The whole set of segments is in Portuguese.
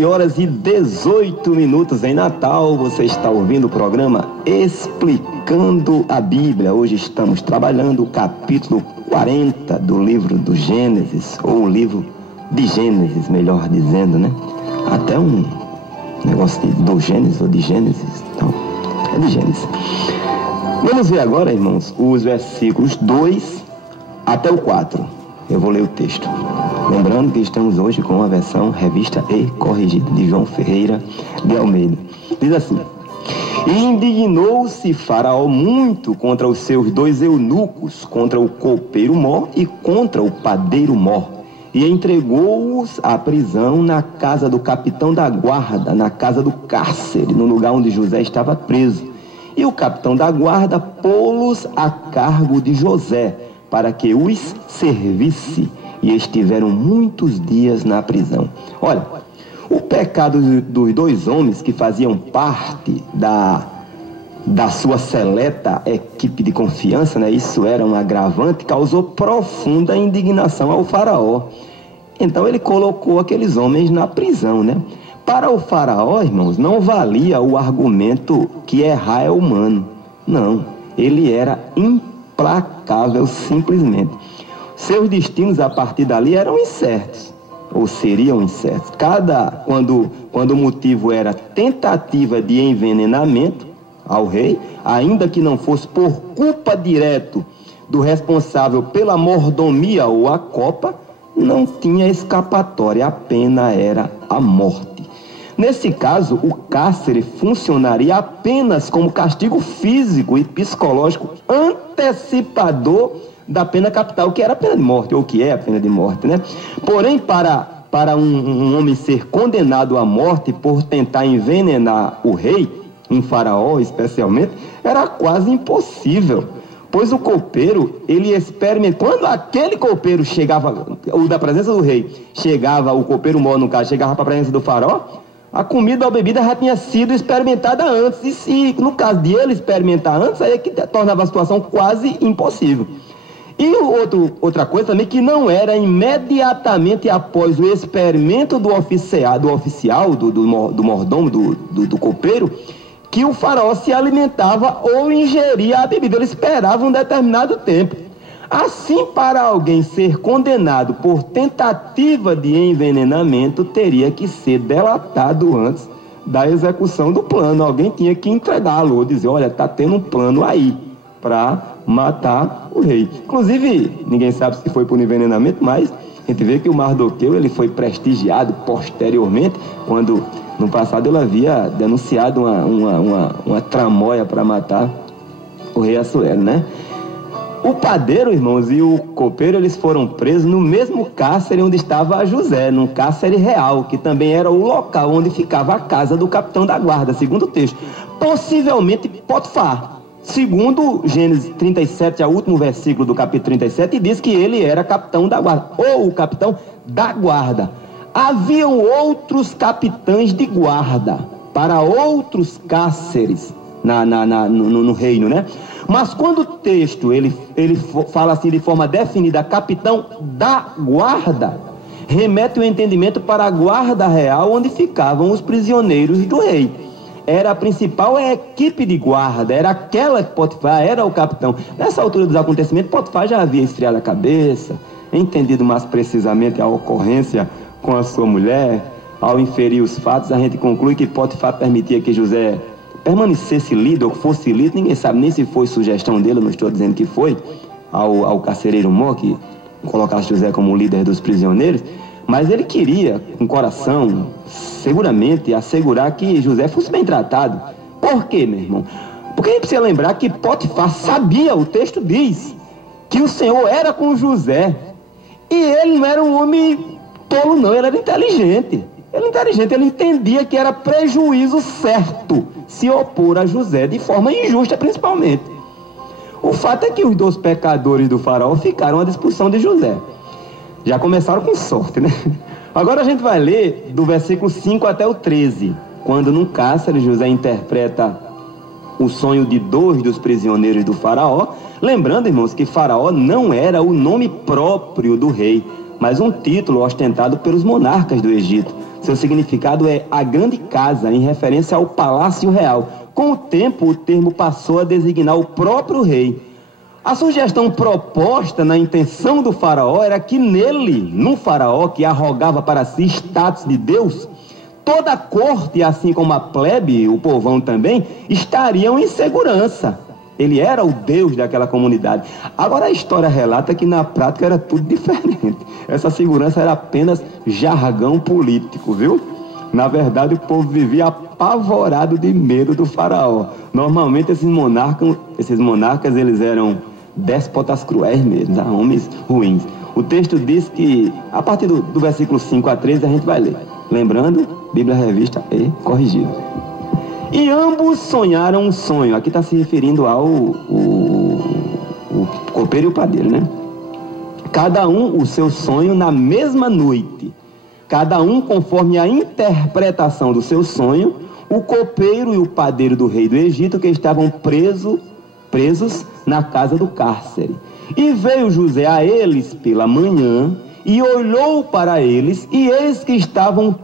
11h18 em Natal. Você está ouvindo o programa Explicando a Bíblia. Hoje estamos trabalhando o capítulo 40 do livro do Gênesis, ou o livro de Gênesis, melhor dizendo, né? Até um negócio do Gênesis ou de Gênesis, então, é de Gênesis. Vamos ver agora, irmãos, os versículos 2 até o 4. Eu vou ler o texto. Lembrando que estamos hoje com a versão revista e corrigida de João Ferreira de Almeida. Diz assim: E indignou-se Faraó muito contra os seus 2 eunucos, contra o copeiro Mor e contra o padeiro Mor, e entregou-os à prisão na casa do capitão da guarda, na casa do cárcere, no lugar onde José estava preso. E o capitão da guarda pô-los a cargo de José, para que os servisse, e estiveram muitos dias na prisão. Olha, o pecado dos 2 homens que faziam parte da sua seleta equipe de confiança, né? Isso era um agravante, causou profunda indignação ao faraó. Então ele colocou aqueles homens na prisão, né? Para o faraó, irmãos, não valia o argumento que errar é humano. Não, ele era implacável simplesmente. Seus destinos a partir dali eram incertos, ou seriam incertos. Quando o motivo era tentativa de envenenamento ao rei, ainda que não fosse por culpa direta do responsável pela mordomia ou a copa, não tinha escapatória, a pena era a morte. Nesse caso, o cárcere funcionaria apenas como castigo físico e psicológico antecipador da pena capital, que era a pena de morte, ou que é a pena de morte, né? Porém, para um homem ser condenado à morte por tentar envenenar o rei, um faraó especialmente, era quase impossível, pois o copeiro, ele experimenta, quando aquele copeiro chegava, ou da presença do rei, chegava, o copeiro Mor, no caso, chegava para a presença do faraó, a comida ou a bebida já tinha sido experimentada antes, e se, no caso de ele experimentar antes, aí é que tornava a situação quase impossível. E outra coisa também, que não era imediatamente após o experimento do mordomo, do copeiro, que o faraó se alimentava ou ingeria a bebida. Ele esperava um determinado tempo. Assim, para alguém ser condenado por tentativa de envenenamento, teria que ser delatado antes da execução do plano. Alguém tinha que entregá-lo, ou dizer, olha, está tendo um plano aí para matar o rei. Inclusive, ninguém sabe se foi por envenenamento, mas a gente vê que o Mardoqueu, ele foi prestigiado posteriormente, quando no passado ele havia denunciado uma tramóia para matar o rei Assuero, né? O padeiro, irmãos, e o copeiro, eles foram presos no mesmo cárcere onde estava José, num cárcere real, que também era o local onde ficava a casa do capitão da guarda, segundo o texto. Possivelmente Potifar. Segundo Gênesis 37, o último versículo do capítulo 37, diz que ele era capitão da guarda, ou o capitão da guarda. Haviam outros capitães de guarda para outros cárceres no reino, né? Mas quando o texto ele fala assim de forma definida, capitão da guarda, remete o entendimento para a guarda real, onde ficavam os prisioneiros do rei. Era a principal equipe de guarda, era aquela que Potifar era o capitão. Nessa altura dos acontecimentos, Potifar já havia esfriado a cabeça, entendido mais precisamente a ocorrência com a sua mulher. Ao inferir os fatos, a gente conclui que Potifar permitia que José permanecesse líder, ou fosse líder. Ninguém sabe nem se foi sugestão dele, eu não estou dizendo que foi, ao carcereiro Mor, que colocasse José como líder dos prisioneiros. Mas ele queria, com coração, seguramente, assegurar que José fosse bem tratado. Por quê, meu irmão? Porque a gente precisa lembrar que Potifar sabia, o texto diz, que o Senhor era com José. E ele não era um homem tolo, não, ele era inteligente. Ele entendia que era prejuízo certo se opor a José, de forma injusta principalmente. O fato é que os 2 pecadores do faraó ficaram à disposição de José. Já começaram com sorte, né? Agora a gente vai ler do versículo 5 até o 13, quando no cárcere José interpreta o sonho de 2 dos prisioneiros do faraó. Lembrando, irmãos, que faraó não era o nome próprio do rei, mas um título ostentado pelos monarcas do Egito. Seu significado é a grande casa, em referência ao palácio real. Com o tempo, o termo passou a designar o próprio rei. A sugestão proposta na intenção do faraó era que nele, no faraó que arrogava para si status de Deus, toda a corte, assim como a plebe, o povão também, estariam em segurança. Ele era o Deus daquela comunidade. Agora a história relata que na prática era tudo diferente. Essa segurança era apenas jargão político, viu? Na verdade, o povo vivia apavorado de medo do faraó. Normalmente esses monarcas eles eram déspotas cruéis mesmo, homens ruins. O texto diz que, a partir do versículo 5 a 13, a gente vai ler. Lembrando, Bíblia Revista e Corrigida. E ambos sonharam um sonho. Aqui está se referindo ao copeiro e o padeiro, né? Cada um o seu sonho na mesma noite. Cada um conforme a interpretação do seu sonho. O copeiro e o padeiro do rei do Egito, que estavam presos na casa do cárcere. E veio José a eles pela manhã, e olhou para eles, e eis que estavam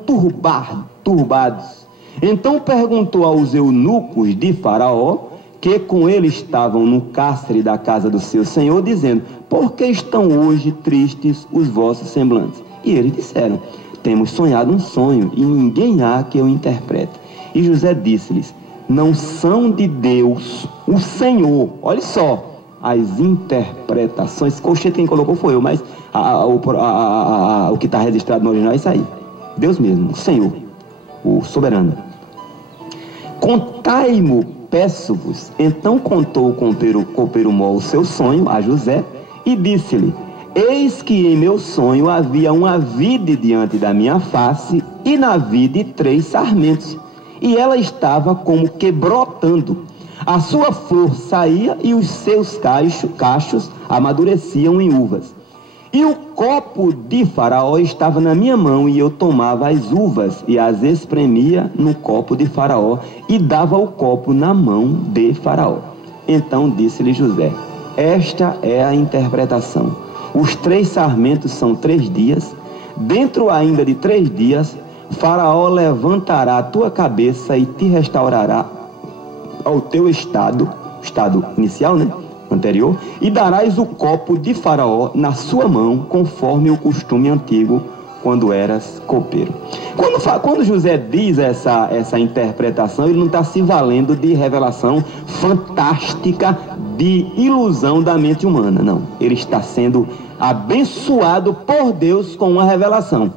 turbados. Então perguntou aos eunucos de Faraó, que com ele estavam no cárcere da casa do seu senhor, dizendo: por que estão hoje tristes os vossos semblantes? E eles disseram: temos sonhado um sonho, e ninguém há que o interprete. E José disse-lhes: não são de Deus, o Senhor. Olha só, as interpretações. Colchete quem colocou foi eu, mas o que está registrado no original é isso aí. Deus mesmo, o Senhor, o soberano. Contai-mo, peço-vos. Então contou o copeiro mó o seu sonho a José e disse-lhe: eis que em meu sonho havia uma vide diante da minha face, e na vide 3 sarmentos, e ela estava como que brotando. A sua flor saía e os seus cachos amadureciam em uvas. E o copo de Faraó estava na minha mão, e eu tomava as uvas e as espremia no copo de Faraó, e dava o copo na mão de Faraó. Então disse-lhe José: esta é a interpretação. Os 3 sarmentos são 3 dias. Dentro ainda de 3 dias, Faraó levantará a tua cabeça e te restaurará ao teu estado inicial, né? Anterior, e darás o copo de Faraó na sua mão, conforme o costume antigo, quando eras copeiro. Quando José diz essa interpretação, ele não está se valendo de revelação fantástica, de ilusão da mente humana, não. Ele está sendo abençoado por Deus com uma revelação.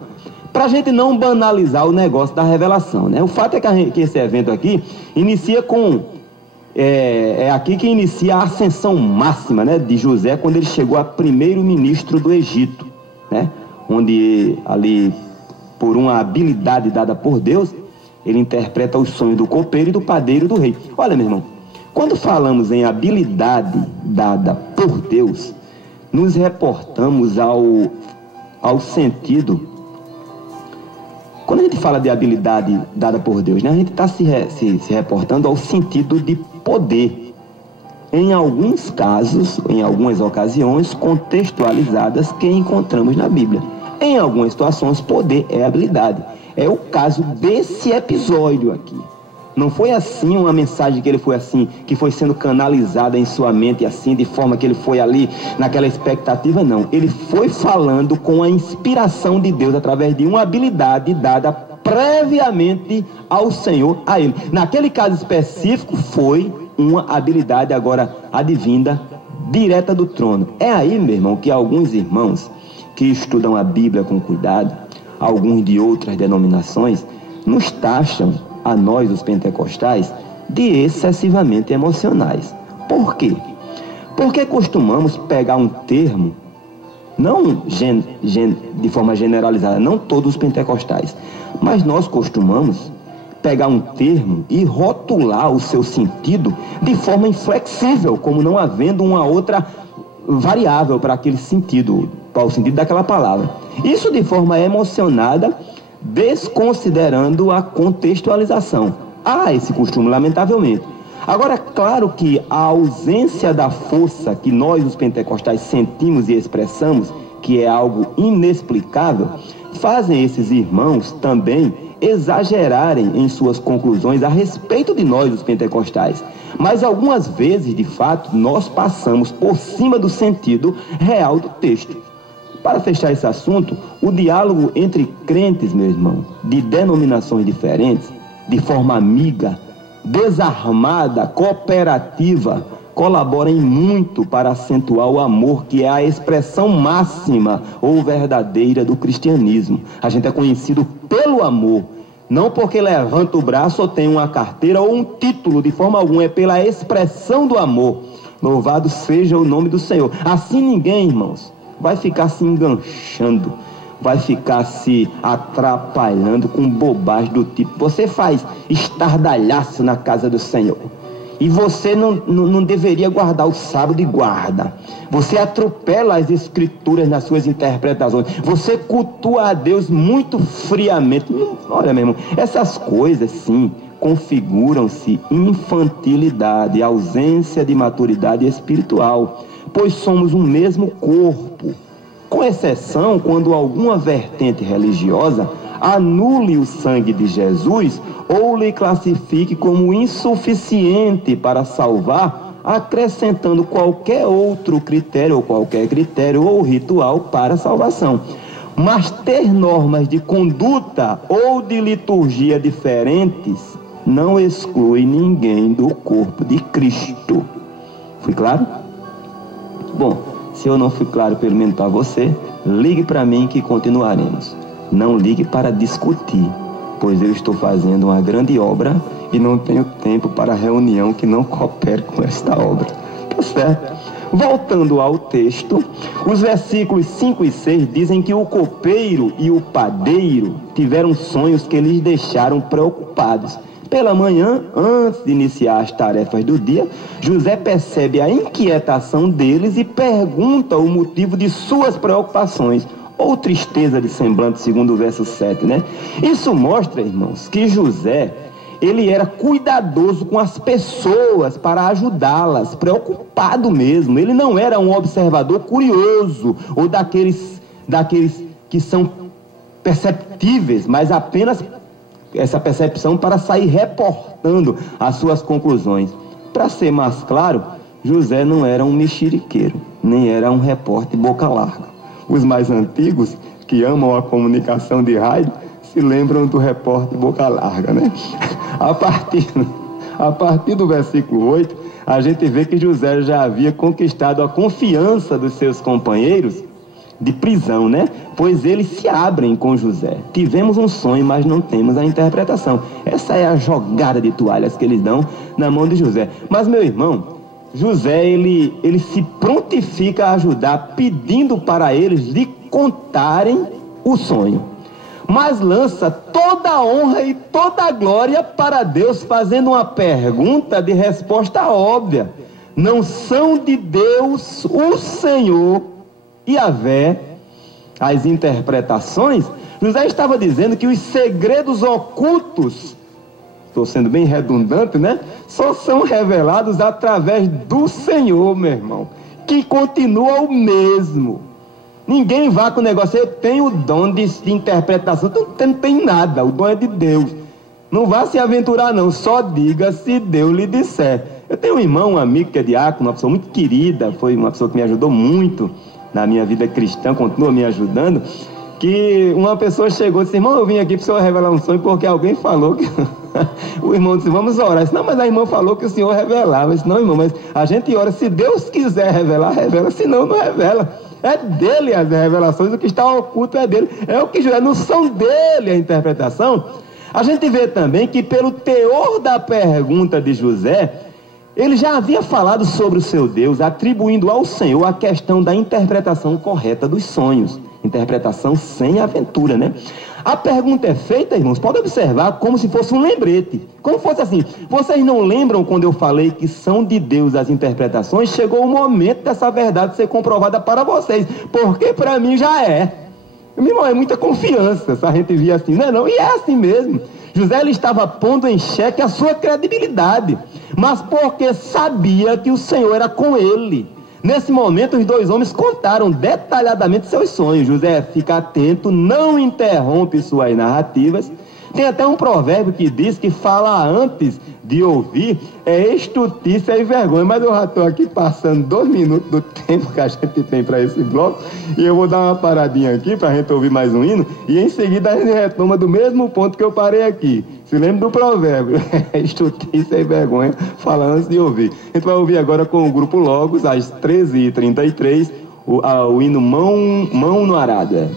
Para a gente não banalizar o negócio da revelação, né? O fato é que esse evento aqui inicia com... É aqui que inicia a ascensão máxima, né, de José, quando ele chegou a primeiro-ministro do Egito, né? Onde ali, por uma habilidade dada por Deus, ele interpreta os sonhos do copeiro e do padeiro do rei. Olha, meu irmão, quando falamos em habilidade dada por Deus, nos reportamos ao sentido... Quando a gente fala de habilidade dada por Deus, né, a gente está se reportando ao sentido de poder. Em alguns casos, em algumas ocasiões contextualizadas que encontramos na Bíblia. Em algumas situações, poder é habilidade. É o caso desse episódio aqui. Não foi assim uma mensagem que foi sendo canalizada em sua mente assim, de forma que ele foi ali naquela expectativa, não. Ele foi falando com a inspiração de Deus através de uma habilidade dada previamente ao Senhor, a ele. Naquele caso específico foi uma habilidade agora advinda direta do trono. É aí, meu irmão, que alguns irmãos que estudam a Bíblia com cuidado, alguns de outras denominações, nos taxam a nós, os pentecostais, de excessivamente emocionais. Por quê? Porque costumamos pegar um termo, não de forma generalizada, não todos os pentecostais, mas nós costumamos pegar um termo e rotular o seu sentido de forma inflexível, como não havendo uma outra variável para aquele sentido, para o sentido daquela palavra. Isso de forma emocionada, desconsiderando a contextualização. Há esse costume, lamentavelmente. Agora, claro que a ausência da força que nós, os pentecostais, sentimos e expressamos, que é algo inexplicável, fazem esses irmãos também exagerarem em suas conclusões a respeito de nós, os pentecostais. Mas algumas vezes, de fato, nós passamos por cima do sentido real do texto. Para fechar esse assunto, o diálogo entre crentes, meu irmão, de denominações diferentes, de forma amiga, desarmada, cooperativa, colabora em muito para acentuar o amor, que é a expressão máxima ou verdadeira do cristianismo. A gente é conhecido pelo amor, não porque levanta o braço ou tem uma carteira ou um título, de forma alguma, é pela expressão do amor. Louvado seja o nome do Senhor. Assim ninguém, irmãos, vai ficar se enganchando, vai ficar se atrapalhando com bobagem do tipo: você faz estardalhaço na casa do Senhor, e você não deveria guardar o sábado, e guarda. Você atropela as escrituras nas suas interpretações. Você cultua a Deus muito friamente. Olha, meu irmão, essas coisas, sim, configuram-se infantilidade, ausência de maturidade espiritual, pois somos um mesmo corpo, com exceção quando alguma vertente religiosa anule o sangue de Jesus ou lhe classifique como insuficiente para salvar, acrescentando qualquer outro critério ou ritual para a salvação. Mas ter normas de conduta ou de liturgia diferentes não exclui ninguém do corpo de Cristo. Fui claro? Bom, se eu não fui claro pelo menos para você, ligue para mim que continuaremos. Não ligue para discutir, pois eu estou fazendo uma grande obra e não tenho tempo para reunião que não coopere com esta obra. Tá certo? Voltando ao texto, os versículos 5 e 6 dizem que o copeiro e o padeiro tiveram sonhos que lhes deixaram preocupados. Pela manhã, antes de iniciar as tarefas do dia, José percebe a inquietação deles e pergunta o motivo de suas preocupações, ou tristeza de semblante, segundo o verso 7, né? Isso mostra, irmãos, que José, ele era cuidadoso com as pessoas para ajudá-las, preocupado mesmo. Ele não era um observador curioso, ou daqueles que são perceptíveis, mas apenas essa percepção para sair reportando as suas conclusões. Para ser mais claro, José não era um mexeriqueiro, nem era um repórter boca larga. Os mais antigos, que amam a comunicação de rádio, se lembram do repórter boca larga, né? A partir do versículo 8, a gente vê que José já havia conquistado a confiança dos seus companheiros de prisão, né? Pois eles se abrem com José. Tivemos um sonho, mas não temos a interpretação. Essa é a jogada de toalhas que eles dão na mão de José. Mas, meu irmão, José, ele se prontifica a ajudar, pedindo para eles lhe contarem o sonho. Mas lança toda a honra e toda a glória para Deus, fazendo uma pergunta de resposta óbvia. Não são de Deus, o Senhor, Yahvé, as interpretações? José estava dizendo que os segredos ocultos, estou sendo bem redundante, né? Só são revelados através do Senhor, meu irmão, que continua o mesmo. Ninguém vá com o negócio: eu tenho o dom de interpretação. Não tem nada, o dom é de Deus. Não vá se aventurar não, só diga se Deus lhe disser. Eu tenho um irmão, um amigo que é diácono, uma pessoa muito querida, foi uma pessoa que me ajudou muito na minha vida cristã, continua me ajudando, que uma pessoa chegou e disse: irmão, eu vim aqui para o senhor revelar um sonho porque alguém falou que... O irmão disse: vamos orar. Eu disse: não, mas a irmã falou que o senhor revelava. Eu disse: não, irmão, mas a gente ora, se Deus quiser revelar, revela, senão não revela. É dele as revelações, o que está oculto é dele. É o que José, não são dele a interpretação. A gente vê também que pelo teor da pergunta de José, ele já havia falado sobre o seu Deus, atribuindo ao Senhor a questão da interpretação correta dos sonhos. Interpretação sem aventura, né? A pergunta é feita, irmãos, pode observar, como se fosse um lembrete. Como fosse assim: vocês não lembram quando eu falei que são de Deus as interpretações? Chegou o momento dessa verdade ser comprovada para vocês, porque para mim já é. Meu irmão, é muita confiança se a gente via assim, não é não? E é assim mesmo. José, ele estava pondo em xeque a sua credibilidade, mas porque sabia que o Senhor era com ele. Nesse momento, os dois homens contaram detalhadamente seus sonhos. José fica atento, não interrompe suas narrativas. Tem até um provérbio que diz que falar antes de ouvir é estutícia e vergonha. Mas eu já estou aqui passando 2 minutos do tempo que a gente tem para esse bloco, e eu vou dar uma paradinha aqui para a gente ouvir mais um hino, e em seguida a gente retoma do mesmo ponto que eu parei aqui. Se lembra do provérbio, estutícia e vergonha, falar antes de ouvir. A gente vai ouvir agora com o Grupo Logos, às 13h33, o hino Mão no Arado.